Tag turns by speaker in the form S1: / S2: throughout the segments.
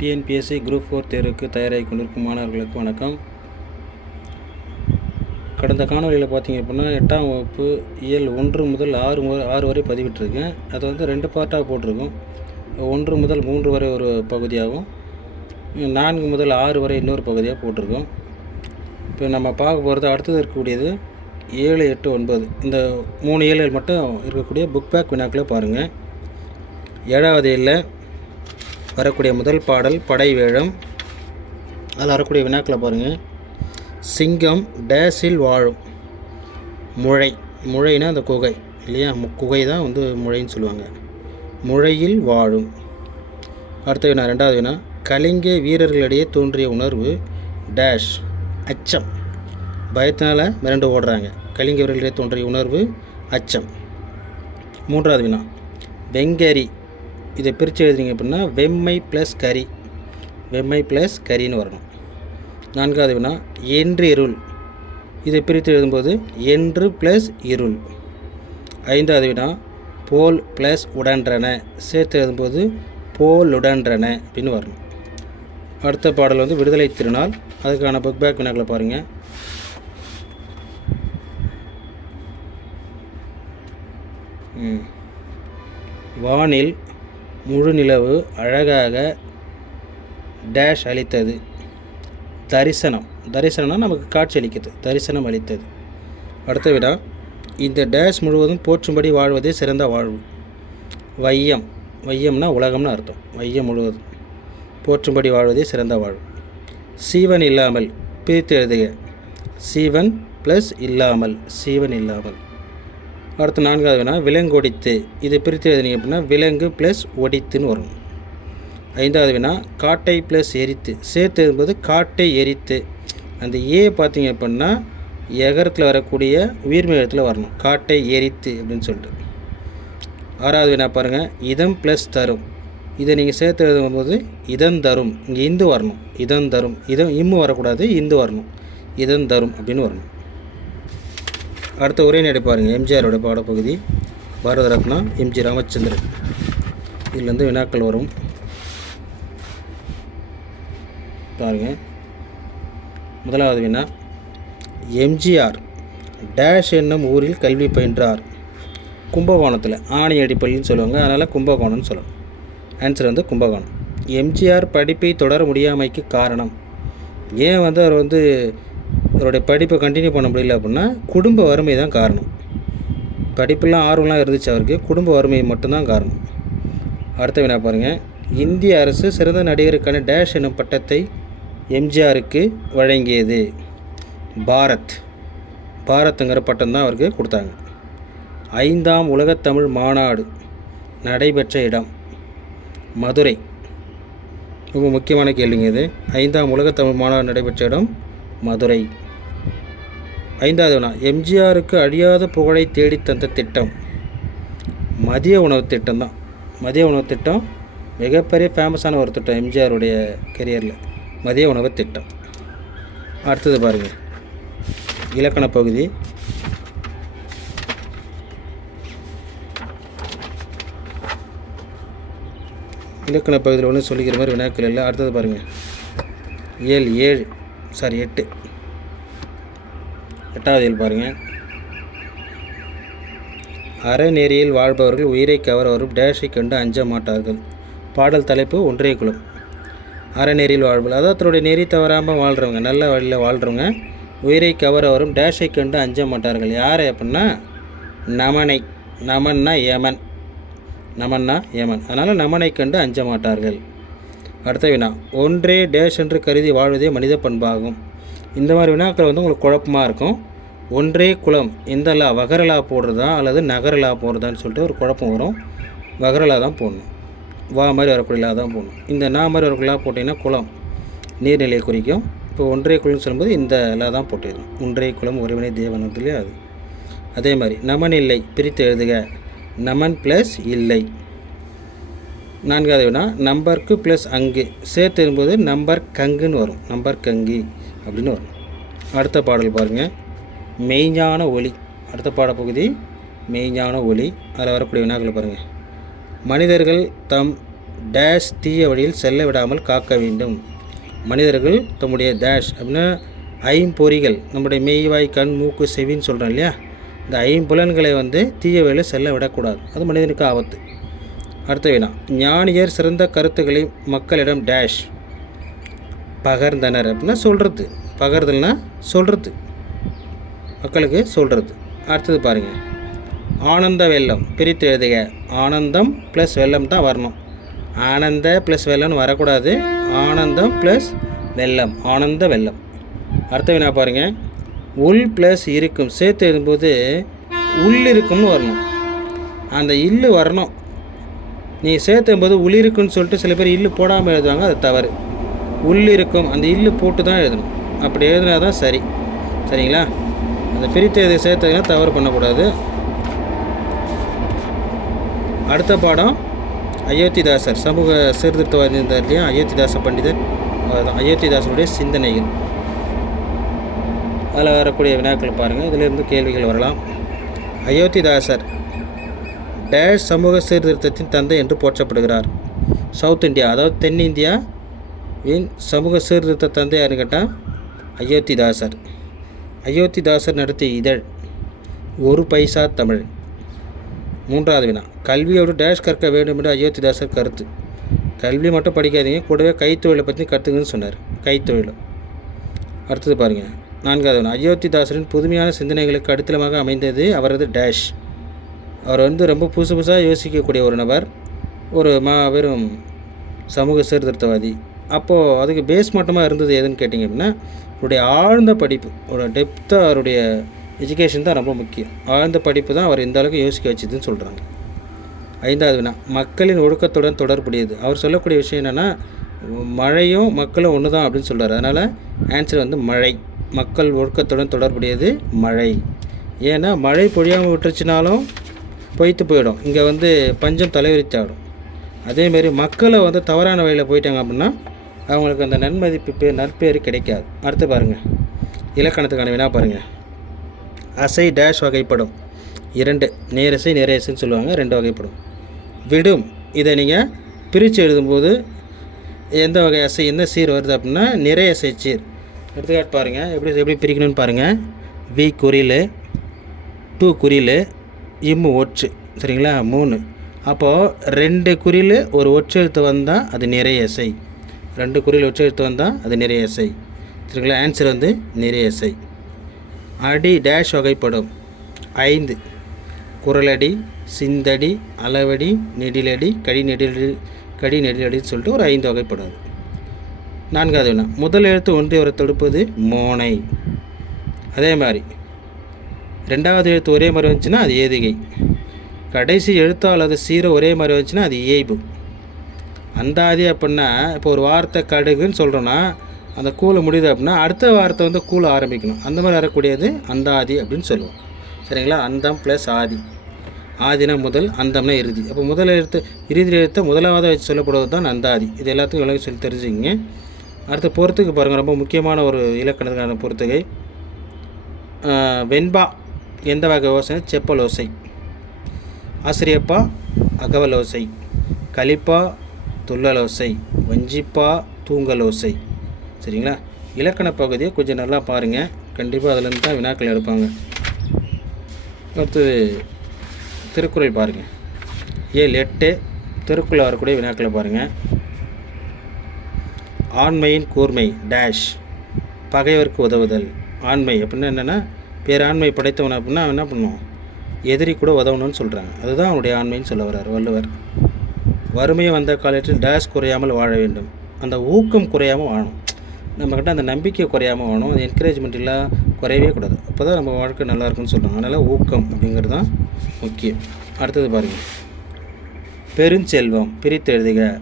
S1: TNPSC group four தேர்வுக்கு தயாராகி கொண்டிருக்கும் மாணவர்களுக்கு வணக்கம். கடந்த காணொலியில் பார்த்தீங்க அப்படின்னா எட்டாம் வகுப்பு இயல் ஒன்று முதல் ஆறு மு ஆறு வரை பதிவிட்டிருக்கேன். அது வந்து ரெண்டு பார்ட்டாக போட்டிருக்கோம். ஒன்று முதல் மூன்று வரை ஒரு பகுதியாகவும் நான்கு முதல் ஆறு வரை இன்னொரு பகுதியாக போட்டிருக்கோம். இப்போ நம்ம பார்க்க போகிறது அடுத்தது இருக்கக்கூடியது ஏழு எட்டு ஒன்பது. இந்த மூணு ஏழு மட்டும் இருக்கக்கூடிய புக் பேக் வினாக்களை பாருங்கள் ஏழாவது ஏழில் வரக்கூடிய முதல் பாடல் படை வேழம் அதில் வரக்கூடிய வினாக்களை பாருங்கள் சிங்கம் டேஸில் வாழும். முழை. முழைனா அந்த குகை இல்லையா? மு- குகை தான் வந்து முழைன்னு சொல்லுவாங்க. முழையில் வாழும். அடுத்த வினா ரெண்டாவது வினா. கலிங்க வீரர்களிடையே தோன்றிய உணர்வு டேஷ் அச்சம். பயத்தினால் மிரண்டு ஓடுறாங்க. கலிங்க வீரர்களிடையே தோன்றிய உணர்வு அச்சம். மூன்றாவது வினா. வெங்கரி. இதை பிரித்து எழுதுறீங்க அப்படின்னா வெம்மை ப்ளஸ் கறி வெம்மை ப்ளஸ் கறின்னு வரணும். நான்காவது வினா என்று இருள். இதை பிரித்து எழுதும்போது என்று ப்ளஸ் இருள். ஐந்தாவது வினா போல் ப்ளஸ் உடன்றன. சேர்த்து எழுதும்போது போலுடன்றன அப்படின்னு வரணும். அடுத்த பாடல் வந்து விடுதலை திருநாள். அதுக்கான புக் பேக் வினாக்களை பாருங்கள் வானில் முழு நிலவு அழகாக டேஷ் அளித்தது. தரிசனம். தரிசனம்னா நமக்கு காட்சி அளிக்கிறது. தரிசனம் அளித்தது. அடுத்த விடா இந்த டேஷ் முழுவதும் போற்றும்படி வாழ்வதே சிறந்த வாழ்வு. வையம். வையம்னா உலகம்னு அர்த்தம். வையம் முழுவதும். போற்றும்படி வாழ்வதே சிறந்த வாழ்வு. சீவன் இல்லாமல் பிரித்து எழுதுக. சீவன் ப்ளஸ் இல்லாமல். சீவன் இல்லாமல். அடுத்து நான்காவது வினா விலங்கொடித்து இது பிரித்து எழுதுனீங்க அப்படின்னா விலங்கு ப்ளஸ் ஒடித்துன்னு வரும். ஐந்தாவது வினா காட்டை ப்ளஸ் எரித்து. சேர்த்து எழுதும்போது காட்டை எரித்து. அந்த ஏ பார்த்தீங்க அப்படின்னா எகரத்தில் வரக்கூடிய உயிர்மை எழுத்தில் வரணும். காட்டை எரித்து அப்படின்னு சொல்லிட்டு. ஆறாவது வினா பாருங்கள் இதம் ப்ளஸ் தரும். இதை நீங்கள் சேர்த்து எழுதும்போது இதம் தரும். இங்கே இந்து வரணும். இதம் தரும். இதம் இம்மு வரக்கூடாது இந்து வரணும். இதம் தரும் அப்படின்னு வரணும். அடுத்த உரைநடை பாருங்கள் எம்ஜிஆரோட பாடப்பகுதி பாரத ரத்னா எம்ஜி ராமச்சந்திரன். இதுலேருந்து வினாக்கள் வரும். பாருங்கள் முதலாவது வினா. எம்ஜிஆர் டேஷ் என்னும் ஊரில் கல்வி பயின்றார். கும்பகோணத்தில் ஆணையடி பள்ளின்னு சொல்லுவாங்க. அதனால் கும்பகோணம்னு சொல்லணும் ஆன்சர் வந்து கும்பகோணம். எம்ஜிஆர் படிப்பை தொடர முடியாமைக்கு காரணம். ஏன் வந்து அவர் வந்து அவருடைய படிப்பை கண்டினியூ பண்ண முடியல அப்படின்னா குடும்ப வறுமை தான் காரணம். படிப்பெல்லாம் ஆர்வம்லாம் இருந்துச்சு அவருக்கு. குடும்ப வறுமை மட்டும்தான் காரணம். அடுத்த வினா பாருங்கள் இந்திய அரசு சிறந்த நடிகருக்கான டேஷ் எனும் பட்டத்தை எம்ஜிஆருக்கு வழங்கியது. பாரத். பாரத்துங்கிற பட்டம் தான் அவருக்கு கொடுத்தாங்க. ஐந்தாம் உலகத்தமிழ் மாநாடு நடைபெற்ற இடம். மதுரை. ரொம்ப முக்கியமான கேள்விங்க இது. ஐந்தாம் உலகத்தமிழ் மாநாடு நடைபெற்ற இடம் மதுரை. ஐந்தாவது வினா எம்ஜிஆருக்கு அழியாத புகழை தேடித் தந்த திட்டம். மதிய உணவு திட்டம் தான் மதிய உணவு திட்டம் மிகப்பெரிய ஃபேமஸான ஒரு திட்டம் எம்ஜிஆருடைய கெரியரில் மதிய உணவு திட்டம். அடுத்தது பாருங்கள் இலக்கண பகுதி. இலக்கண பகுதியில் ஒன்று சொல்லிக்கிற மாதிரி வினாக்கள் இல்லை. அடுத்தது பாருங்கள் ஏழு ஏழு சாரி எட்டு. எட்டாவது இயல் பாருங்கள் அறநெறியில் வாழ்பவர்கள் உயிரை கவரவரும் டேஷை கண்டு அஞ்ச மாட்டார்கள். பாடல் தலைப்பு ஒன்றே குலம். அறநெறியில் வாழ்பவர்கள் அதாவது தன்னுடைய நெறி தவறாமல் வாழ்கிறவங்க நல்ல வழியில் வாழ்கிறவங்க உயிரை கவரவரும் டேஷை கண்டு அஞ்ச மாட்டார்கள். யார் அப்படின்னா நமனை நமன்னா யமன். நமன்னா யமன். அதனால் நமனை கண்டு அஞ்ச மாட்டார்கள். அடுத்த வினா. ஒன்றே டேஷ் என்று கருதி வாழ்வதே மனித பண்பாகும். இந்த மாதிரி வினாக்கள் வந்து உங்களுக்கு குழப்பமாக இருக்கும். ஒன்றே குலம் இந்த லா வகரலா போடுறதா அல்லது நகரலா போடுறதான்னு சொல்லிட்டு ஒரு குழப்பம் வரும். வகரலா தான் போடணும். வா மாதிரி வரக்கூடிய லா தான் போடணும். இந்த நா மாதிரி வரக்கூடிய போட்டிங்கன்னா குளம் நீர்நிலையை குறிக்கும். இப்போ ஒன்றே குலம்னு சொல்லும்போது இந்த லா தான் போட்டிருக்கணும். ஒன்றே குலம் ஒருவனே தேவன் இல்லையா அது. அதே மாதிரி நமன் இல்லை பிரித்து எழுதுக. நமன் ப்ளஸ் இல்லை. நான்காவது வினா நம்பருக்கு ப்ளஸ் அங்கு. சேர்த்து எழுதும்போது நம்பர் கங்குன்னு வரும். நம்பர் கங்கு அப்படின்னு வரும். அடுத்த பாடல் பாருங்கள் மெய்ஞான ஒளி. அடுத்த பாடப்பகுதி மெய்ஞான ஒளி. அதில் வரக்கூடிய வினாக்களை பாருங்கள் மனிதர்கள் தம் டேஷ் தீய வழியில் செல்ல விடாமல் காக்க வேண்டும். மனிதர்கள் தம்முடைய டேஷ் அப்படின்னா ஐம்பொறிகள் நம்முடைய மெய்வாய் கண் மூக்கு செவின்னு சொல்கிறோம் இல்லையா? இந்த ஐம்புலன்களை வந்து தீய வழியில் செல்ல விடக்கூடாது. அது மனிதனுக்கு ஆபத்து. அடுத்த வினா. ஞானியர் சிறந்த கருத்துக்களை மக்களிடம் டேஷ் பகர்ந்தனர் அப்படின்னா சொல்கிறது பகர்தல்னா சொல்கிறது மக்களுக்கு சொல்கிறது அடுத்தது பாருங்கள் ஆனந்த வெள்ளம் பிரித்து எழுதுக. ஆனந்தம் ப்ளஸ் வெள்ளம் தான் வரணும். ஆனந்த ப்ளஸ் வெள்ளம்னு வரக்கூடாது. ஆனந்தம் ப்ளஸ் வெள்ளம் ஆனந்த வெள்ளம். அடுத்த வினா பாருங்கள் உள் ப்ளஸ் இருக்கும் சேர்த்து எழுதும்போது உள் இருக்கும்னு வரணும். அந்த இல்லு வரணும். நீ சேர்த்தும்போது உள் இருக்குன்னு சொல்லிட்டு சில பேர் இல்லு போடாமல் எழுதுவாங்க அது தவறு. உள் இருக்கும் அந்த இல்லு போட்டு தான் எழுதணும். அப்படி எழுதினா தான் சரி. சரிங்களா? இந்த பிரித்து எதை சேர்த்ததுனா தவறு பண்ணக்கூடாது. அடுத்த பாடம் அயோத்திதாசர் சமூக சீர்திருத்தவாதி இருந்தார் அயோத்திதாச பண்டிதர் அதுதான் அயோத்திதாசனுடைய சிந்தனைகள். அதில் வரக்கூடிய வினாக்கள் பாருங்கள் இதிலிருந்து கேள்விகள் வரலாம். அயோத்திதாசர் டேஷ் சமூக சீர்திருத்தத்தின் தந்தை என்று போற்றப்படுகிறார். சவுத் இந்தியா அதாவது தென்னிந்தியாவின் சமூக சீர்திருத்த தந்தை யாருன்னு கேட்டால் அயோத்திதாசர். அயோத்திதாசர் நடத்திய இதழ் ஒரு பைசா தமிழ். மூன்றாவது வினா கல்வியோடு டேஷ் கற்க வேண்டும் என்று அயோத்திதாசர் கருத்து. கல்வி மட்டும் படிக்காதீங்க கூடவே கைத்தொழிலை பற்றி கற்றுக்குன்னு சொன்னார். கைத்தொழில் அடுத்தது பாருங்கள் நான்காவது வினா அயோத்திதாசரின் புதுமையான சிந்தனைகளுக்கு அடித்தளமாக அமைந்தது அவரது டேஷ் அவர் வந்து ரொம்ப புதுசு புதுசாக யோசிக்கக்கூடிய ஒரு நபர். ஒரு மாபெரும் சமூக சீர்திருத்தவாதி. அப்போது அதுக்கு பேஸ் மட்டமாக இருந்தது எதுன்னு கேட்டிங்க அப்படின்னா அவருடைய ஆழ்ந்த படிப்பு ஒரு டெப்த்தாக அவருடைய எஜுகேஷன் தான் ரொம்ப முக்கியம். ஆழ்ந்த படிப்பு தான் அவர் இந்த அளவுக்கு யோசிக்க வச்சதுன்னு சொல்கிறாங்க ஐந்தாவது வினா மக்களின் ஒழுக்கத்துடன் தொடர்புடையது. அவர் சொல்லக்கூடிய விஷயம் என்னென்னா மழையும் மக்களும் ஒன்று தான் அப்படின்னு சொல்கிறார் அதனால் ஆன்சர் வந்து மழை. மக்கள் ஒழுக்கத்துடன் தொடர்புடையது மழை. ஏன்னா மழை பொழியாமல் விட்டுருச்சுனாலும் பொய்த்து போயிடும். இங்கே வந்து பஞ்சம் தலைவிரித்தாடும். அதேமாரி மக்களை வந்து தவறான வழியில் போயிட்டாங்க அப்படின்னா அவங்களுக்கு அந்த நன்மதிப்பு பேர் நற்பேர் கிடைக்காது. அடுத்து பாருங்கள் இலக்கணத்துக்கான வினா பாருங்கள் அசை டேஷ் வகைப்படும். இரண்டு. நேரசை நேரசைன்னு சொல்லுவாங்க. ரெண்டு வகைப்படும். விடும். இதை நீங்கள் பிரித்து எழுதும்போது எந்த வகை அசை என்ன சீர் வருது அப்படின்னா நிறைய அசை சீர். எடுத்துக்காட்டு பாருங்கள் எப்படி எப்படி பிரிக்கணும்னு பாருங்கள் வி குறியில் டூ குறியில் இம்மு ஒற்று. சரிங்களா? மூணு. அப்போது ரெண்டு குறியில் ஒரு ஒற்றெழுத்து வந்தால் அது நிறைய இசை ரெண்டு குறியில் உச்சரித்து வந்தால் அது நிறைய இசை சரிங்களா? ஆன்சர் வந்து நிறைய இசை அடி டேஷ் வகைப்படும். ஐந்து. குரலடி சிந்தடி அளவடி நெடிலடி கடி நெடிலடி கடி நெடிலடின்னு சொல்லிட்டு ஒரு ஐந்து வகைப்படும். நான்காவது வினா முதல் எழுத்து ஒன்றை வர தொடுப்பது மோனை. அதே மாதிரி. ரெண்டாவது எழுத்து ஒரே மாதிரி வந்துச்சுன்னா அது ஏதுகை. கடைசி எழுத்தோ அல்லது சீரோ ஒரே மாதிரி வந்துச்சுன்னா அது இயைபு. அந்தாதி அப்படின்னா இப்போ ஒரு வார்த்தை கடுகுன்னு சொல்கிறோன்னா அந்த கூலை முடியுது அப்படின்னா அடுத்த வார்த்தை வந்து கூலை ஆரம்பிக்கணும். அந்த மாதிரி வரக்கூடியது அந்தாதி அப்படின்னு சொல்லுவோம். சரிங்களா? அந்தம் ப்ளஸ் ஆதி. ஆதினா முதல் அந்தம்னா இறுதி. அப்போ முதல் எழுத்து இறுதி எழுத்தை முதலாவது வச்சு சொல்லப்படுவது தான் அந்தாதி. இது எல்லாத்துக்கும் விளக்கி சொல்லி தெரிஞ்சுங்க அடுத்து பொறுத்துக்கு பாருங்கள் ரொம்ப முக்கியமான ஒரு இலக்கணத்துக்கான பொறுத்துகை. வெண்பா எந்த வகை ஓசை? செப்பல் ஓசை ஆசிரியப்பா அகவல் ஓசை கலிப்பா துள்ளலோசை வஞ்சிப்பா தூங்கலோசை. சரிங்களா? இலக்கண பகுதியை கொஞ்சம் நல்லா பாருங்கள் கண்டிப்பாக அதுலேருந்து தான் வினாக்கள் எடுப்பாங்க. அடுத்தது திருக்குறள் பாருங்கள் ஏழு எட்டு திருக்குறள் வரக்கூடிய வினாக்களை பாருங்கள் ஆண்மையின் கூர்மை டேஷ் பகைவருக்கு உதவுதல். ஆண்மை அப்படின்னா என்னென்னா பேராண்மை படைத்தவன் அப்படின்னா என்ன பண்ணுவான்? எதிரி கூட உதவணும்னு சொல்கிறாங்க அதுதான் அவனுடைய ஆண்மைன்னு சொல்ல வர்றார் வள்ளுவர். வறுமையை வந்த காலத்தில் டேஷ் குறையாமல் வாழ வேண்டும். அந்த ஊக்கம் குறையாமல் வாழணும். நம்மக்கிட்ட அந்த நம்பிக்கை குறையாமல் வாழணும். அந்த என்கரேஜ்மெண்ட் எல்லாம் குறையவே கூடாது. அப்போ தான் நம்ம வாழ்க்கை நல்லா இருக்குன்னு சொல்கிறாங்க அதனால் ஊக்கம் அப்படிங்கிறது தான் முக்கியம். அடுத்தது பாருங்கள் பெருஞ்செல்வம் பிரித்து எழுதுக.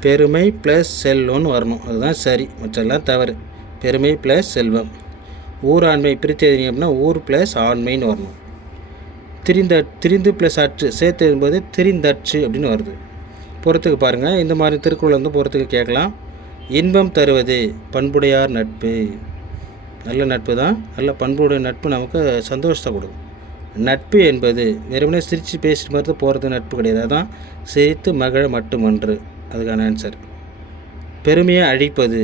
S1: பெருமை ப்ளஸ் செல்வம்னு வரணும். அதுதான் சரி. மற்றெல்லாம் தவறு. பெருமை ப்ளஸ் செல்வம். ஊராண்மை பிரித்து எழுதினீங்க அப்படின்னா ஊர் ப்ளஸ் ஆண்மைன்னு வரணும். திரிந்த திரிந்து ப்ளஸ் அற்று சேர்த்து எழுதும்போது திரிந்தற்று அப்படின்னு வருது. பொறுத்துக்கு பாருங்கள் இந்த மாதிரி திருக்குறள் வந்து பொறுத்துக்கு கேட்கலாம். இன்பம் தருவது பண்புடையார் நட்பு. நல்ல நட்பு தான். நல்ல பண்புடைய நட்பு நமக்கு சந்தோஷத்தை கொடுக்கும். நட்பு என்பது வெறுமனே சிரித்து பேசிட்டு மாதிரி போகிறது நட்பு கிடையாது. அதான் சிரித்து மகிழ மட்டுமன்று. அதுக்கான ஆன்சர் பெருமையை அழிப்பது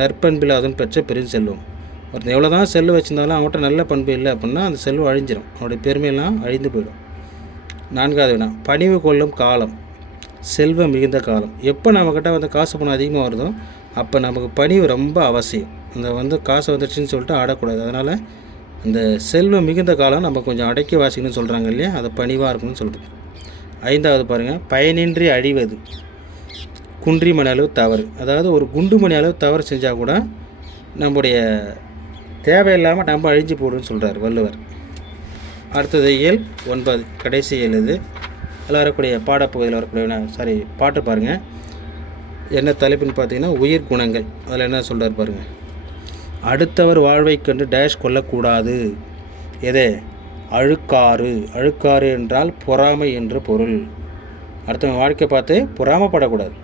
S1: நற்பண்பில் அதன் பெற்ற பெரும் செல்வம். ஒருத்தன் எவ்வளோ தான் செல்வம் வச்சுருந்தாலும் அவன்கிட்ட நல்ல பண்பு இல்லை அப்படின்னா அந்த செல்வம் அழிஞ்சிடும் அவனுடைய பெருமையெல்லாம் அழிந்து போயிடும். நான்காவது வினா பணிவு கொள்ளும் காலம். செல்வம் மிகுந்த காலம். எப்போ நம்மக்கிட்ட வந்து காசு பணம் அதிகமாக வருதோ அப்போ நமக்கு பணிவு ரொம்ப அவசியம். இந்த வந்து காசு வந்துடுச்சுன்னு சொல்லிட்டு ஆடக்கூடாது. அதனால் அந்த செல்வம் மிகுந்த காலம் நம்ம கொஞ்சம் அடக்கி வாசிக்கணும்னு சொல்கிறாங்க இல்லையா? அது பணிவாக இருக்கணும்னு சொல்கிறது ஐந்தாவது பாருங்கள் பயனின்றி அழிவது. குன்றி மணி அளவு தவறு. அதாவது ஒரு குண்டு மணி அளவு தவறு செஞ்சால் கூட நம்முடைய தேவையில்லாமல் நம்ம அழிஞ்சு போடுன்னு சொல்கிறார் வள்ளுவர். அடுத்தது இயல் ஒன்பது. கடைசி இயல் இது. அதில் வரக்கூடிய பாடப்பகுதியில் வரக்கூடிய சாரி பாட்டு பாருங்கள் என்ன தலைப்புன்னு பார்த்தீங்கன்னா உயிர் குணங்கள். அதில் என்ன சொல்கிறார் பாருங்கள் அடுத்தவர் வாழ்வை கண்டு டேஷ் கொள்ளக்கூடாது. எதே? அழுக்காறு. அழுக்காறு என்றால் பொறாமை என்று பொருள். அடுத்தவன் வாழ்க்கை பார்த்து பொறாமப்படக்கூடாது.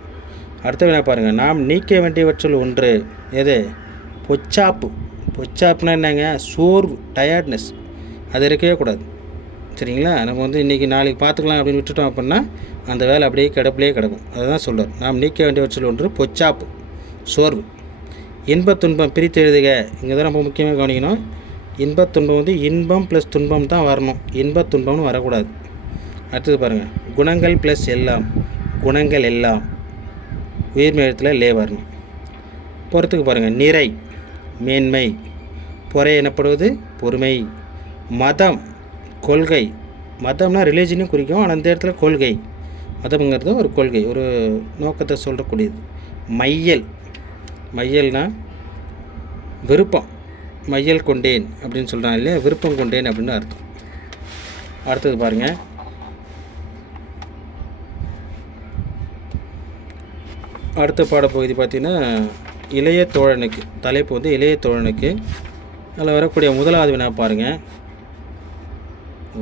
S1: அடுத்தவன் என்ன பாருங்கள் நாம் நீக்க வேண்டியவற்றில் ஒன்று எது? பொச்சாப்பு. பொச்சாப்புனா என்னங்க? சோர்வு டயர்ட்னஸ் அது இருக்கவே கூடாது. சரிங்களா? நம்ம வந்து இன்றைக்கி நாளைக்கு பார்த்துக்கலாம் அப்படின்னு விட்டுட்டோம் அப்படின்னா அந்த வேலை அப்படியே கிடப்பிலே கிடக்கும். அதுதான் சொல்கிறார் நாம் நீக்க வேண்டியவற்றில் ஒன்று பொச்சாப்பு சோர்வு. இன்பத் துன்பம் பிரித்து எழுதுக. இங்கே தான் ரொம்ப முக்கியமாக கவனிக்கணும். இன்பத் துன்பம் வந்து இன்பம் ப்ளஸ் துன்பம் தான் வரணும். இன்பத் துன்பம்னு வரக்கூடாது. அடுத்தது பாருங்கள் குணங்கள் ப்ளஸ் எல்லாம். குணங்கள் எல்லாம். உயிர்மை எழுத்தில் லே வரணும். பொறுத்துக்கு பாருங்கள் நிறை மேன்மை. பொறை எனப்படுவது பொறுமை. மதம் கொள்கை. மதம்னா ரிலீஜனையும் குறிக்கும். ஆனால் அந்த இடத்துல கொள்கை. மதம்ங்கிறது ஒரு கொள்கை. ஒரு நோக்கத்தை சொல்லக்கூடியது மையல். மையல்னா விருப்பம். மையல் கொண்டேன் அப்படின்னு சொல்கிறாங்க இல்லையா? விருப்பம் கொண்டேன் அப்படின்னு அர்த்தம். அடுத்தது பாருங்கள் அடுத்த பாடப்பகுதி பார்த்திங்கன்னா இளைய தோழனுக்கு. தலைப்பு வந்து இளைய தோழனுக்கு. அதில் வரக்கூடிய முதலாவது வினா பாருங்கள்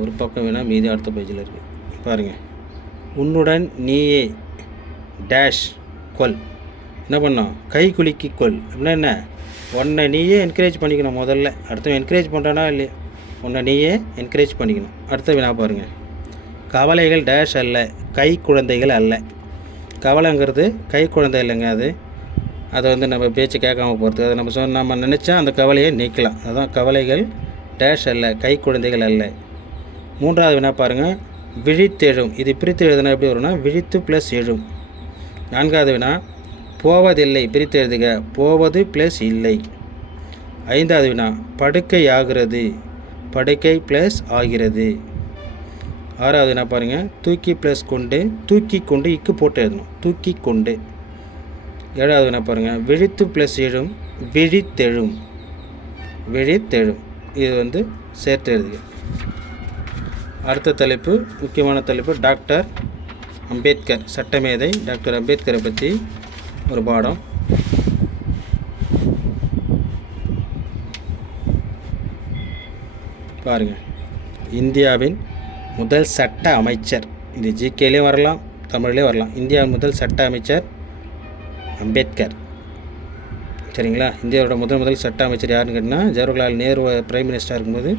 S1: ஒரு பக்கம் வேணால் மீதி அடுத்த பேஜில் இருக்குது பாருங்கள் உன்னுடன் நீயே டேஷ் கொல். என்ன பண்ணோம் கை குலுக்கி கொல். அப்படின்னா என்ன? உன்னை நீயே என்கரேஜ் பண்ணிக்கணும் முதல்ல. அடுத்தவன் என்கரேஜ் பண்ணுறானா இல்லையா? உன்னை நீயே என்கரேஜ் பண்ணிக்கணும். அடுத்த வினா பாருங்கள் கவலைகள் டேஷ் அல்ல கை குழந்தைகள் அல்ல. கவலைங்கிறது கை குழந்தை இல்லைங்க அது. அதை வந்து நம்ம பேச்சு கேட்காம போகிறது அதை நம்ம சொன்ன நம்ம நினச்சா அந்த கவலையை நீக்கலாம். அதுதான் கவலைகள் டேஷ் அல்ல கை குழந்தைகள் அல்ல. மூன்றாவது வினா பாருங்கள் விழித்தெழும் இது பிரித்து எழுதுனா எப்படி வரும்னா விழித்து ப்ளஸ் எழும். நான்காவது வினா போவதில்லை பிரித்து எழுதுக. போவது ப்ளஸ் இல்லை. ஐந்தாவது வினா படுக்கை ஆகிறது படுக்கை ப்ளஸ் ஆகிறது. ஆறாவது என்ன பாருங்கள் தூக்கி ப்ளஸ் கொண்டு தூக்கி கொண்டு இக்கு போட்டு எழுதணும். தூக்கி கொண்டு. ஏழாவது என்ன பாருங்கள் விழித்து ப்ளஸ் எழும். விழித்தெழும். விழித்தெழும். இது வந்து சேர்த்து எழுதுக. அடுத்த தலைப்பு முக்கியமான தலைப்பு டாக்டர் அம்பேத்கர் சட்டமேதை டாக்டர் அம்பேத்கரை பற்றி ஒரு பாடம். பாருங்கள் இந்தியாவின் முதல் சட்ட அமைச்சர். இது ஜிகேலேயும் வரலாம் தமிழ்லேயும் வரலாம். இந்தியாவின் முதல் சட்ட அமைச்சர் அம்பேத்கர். சரிங்களா? இந்தியாவோட முதல் முதல் சட்ட அமைச்சர் யாருன்னு கேட்டிங்கன்னா ஜவஹர்லால் நேரு பிரைம் மினிஸ்டராக இருக்கும்போது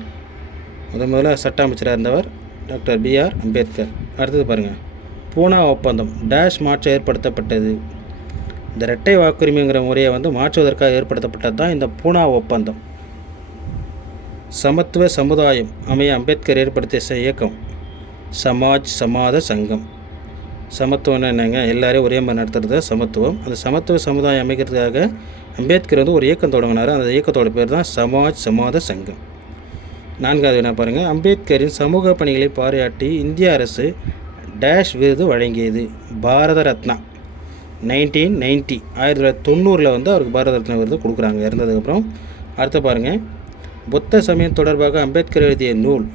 S1: முதன் முதல்ல சட்ட அமைச்சராக இருந்தவர் டாக்டர் பிஆர் அம்பேத்கர். அடுத்தது பாருங்கள் பூனா ஒப்பந்தம். டேஷ் மாற்றம் ஏற்படுத்தப்பட்டது. இந்த இரட்டை வாக்குரிமைங்கிற முறையை வந்து மாற்றுவதற்காக ஏற்படுத்தப்பட்டது தான் இந்த பூனா ஒப்பந்தம். சமத்துவ சமுதாயம் அமைய அம்பேத்கர் ஏற்படுத்திய இயக்கம். சமாஜ் சமாத சங்கம். சமத்துவம் என்னங்க? எல்லாரையும் ஒரே மாதிரி நடத்துறது தான் சமத்துவம். அந்த சமத்துவ சமுதாயம் அமைக்கிறதுக்காக அம்பேத்கர் வந்து ஒரு இயக்கம் தொடங்கினார். அந்த இயக்கத்தோட பேர் தான் சமாஜ் சமாத சங்கம். நான்காவது என்ன பாருங்கள் அம்பேத்கரின் சமூக பணிகளை பாராட்டி இந்திய அரசு டேஷ் விருது வழங்கியது. பாரத ரத்னா. நைன்டீன் நைன்ட்டி ஆயிரத்தி தொள்ளாயிரத்தி தொண்ணூறில் வந்து அவருக்கு பாரத ரத்னா விருது கொடுக்குறாங்க. இறந்ததுக்கப்புறம் அடுத்து பாருங்கள் புத்த சமயம் தொடர்பாக அம்பேத்கர் எழுதிய நூல்.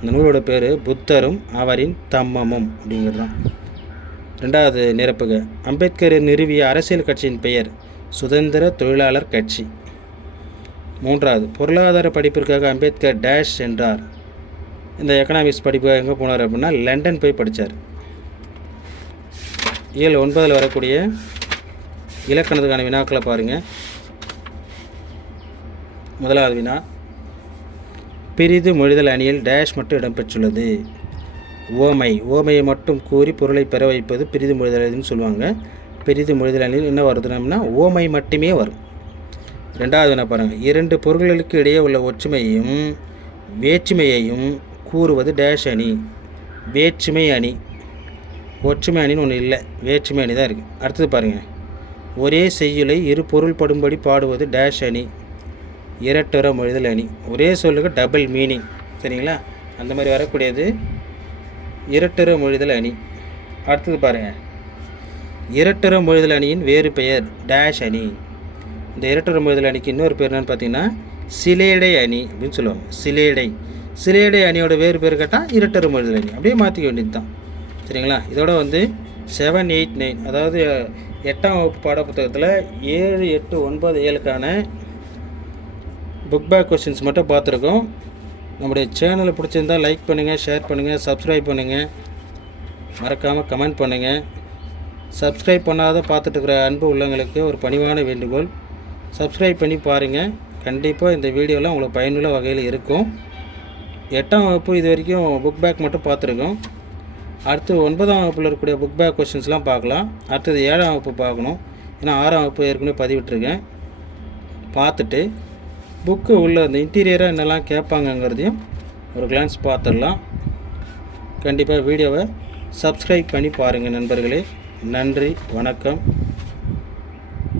S1: அந்த நூலோட பேர் புத்தரும் அவரின் தம்மமும் அப்படிங்கிறது தான். ரெண்டாவது நிரப்புக. அம்பேத்கர் நிறுவிய அரசியல் கட்சியின் பெயர் சுதந்திர தொழிலாளர் கட்சி. மூன்றாவது பொருளாதார படிப்பிற்காக அம்பேத்கர் டேஷ் என்றார். இந்த எக்கனாமிக்ஸ் படிப்பு எங்கே போனார் அப்படின்னா லண்டன் போய் படித்தார் இயல் ஒன்பதில் வரக்கூடிய இலக்கணத்துக்கான வினாக்களை பாருங்கள் முதலாவது வினா பிரிது மொழிதல் அணியில் டேஷ் மட்டும் இடம்பெற்றுள்ளது. ஓமை ஓமையை மட்டும் கூறி பொருளை பெற வைப்பது பிரிது மொழிதல் அணின்னு சொல்லுவாங்க. பிரிது மொழிதல் அணியில் என்ன வருதுன்னா ஓமை மட்டுமே வரும். ரெண்டாவது என்ன பாருங்கள் இரண்டு பொருள்களுக்கு இடையே உள்ள ஒற்றுமையையும் வேற்றுமையையும் கூறுவது டேஷ் அணி. வேற்றுமை அணி. ஒற்றுமை அணின்னு ஒன்று இல்லை. வேற்றுமை அணி தான் இருக்குது அடுத்தது பாருங்கள் ஒரே செய்யுளை இரு பொருள் படும்படி பாடுவது டேஷ் அணி. இரட்டுற மொழிதல் அணி. ஒரே சொல்லுக்கு டபுள் மீனிங் சரிங்களா? அந்த மாதிரி வரக்கூடியது இரட்டுற மொழிதல் அணி. அடுத்தது பாருங்கள் இரட்டுற மொழிதல் அணியின் வேறு பெயர் டேஷ் அணி. இந்த இரட்டை மொழிதல் அணிக்கு இன்னொரு பேர் என்னன்னு பார்த்தீங்கன்னா சிலேடை அணி அப்படின்னு சொல்லுவாங்க. சிலேடை. சிலேடை அணியோட வேறு பேர் கேட்டால் இரட்டை மொழிதல் அணி. அப்படியே மாற்றிக்க வேண்டியது தான் சரிங்களா? இதோட வந்து செவன் எயிட் நைன் அதாவது எட்டாம் வகுப்பு பாடப்புத்தகத்தில் ஏழு எட்டு ஒன்பது ஏழுக்கான புக் பேக் கொஷின்ஸ் மட்டும் பார்த்துருக்கோம். நம்முடைய சேனலை பிடிச்சிருந்தா லைக் பண்ணுங்கள் ஷேர் பண்ணுங்கள் சப்ஸ்கிரைப் பண்ணுங்கள் மறக்காமல் கமெண்ட் பண்ணுங்கள் சப்ஸ்கிரைப் பண்ணாத பார்த்துட்டு இருக்கிற அன்பு உள்ளங்களுக்கு ஒரு பணிவான வேண்டுகோள். சப்ஸ்கிரைப் பண்ணி பாருங்கள் கண்டிப்பாக இந்த வீடியோலாம் உங்களுக்கு பயனுள்ள வகையில் இருக்கும். எட்டாம் வகுப்பு இது வரைக்கும் புக் பேக் மட்டும் பார்த்துருக்கோம். அடுத்து ஒன்பதாம் வகுப்பில் இருக்கக்கூடிய புக் பேக் கொஷின்ஸ்லாம் பார்க்கலாம். அடுத்தது ஏழாம் வகுப்பு பார்க்கணும். ஏன்னா ஆறாம் வகுப்பு ஏற்கனவே பதிவிட்டுருக்கேன். பார்த்துட்டு புக்கு உள்ள அந்த இன்டீரியராக என்னெல்லாம் கேட்பாங்கங்கிறதையும் ஒரு கிளான்ஸ் பார்த்துடலாம். கண்டிப்பாக வீடியோவை சப்ஸ்கிரைப் பண்ணி பாருங்கள் நண்பர்களே. நன்றி வணக்கம்.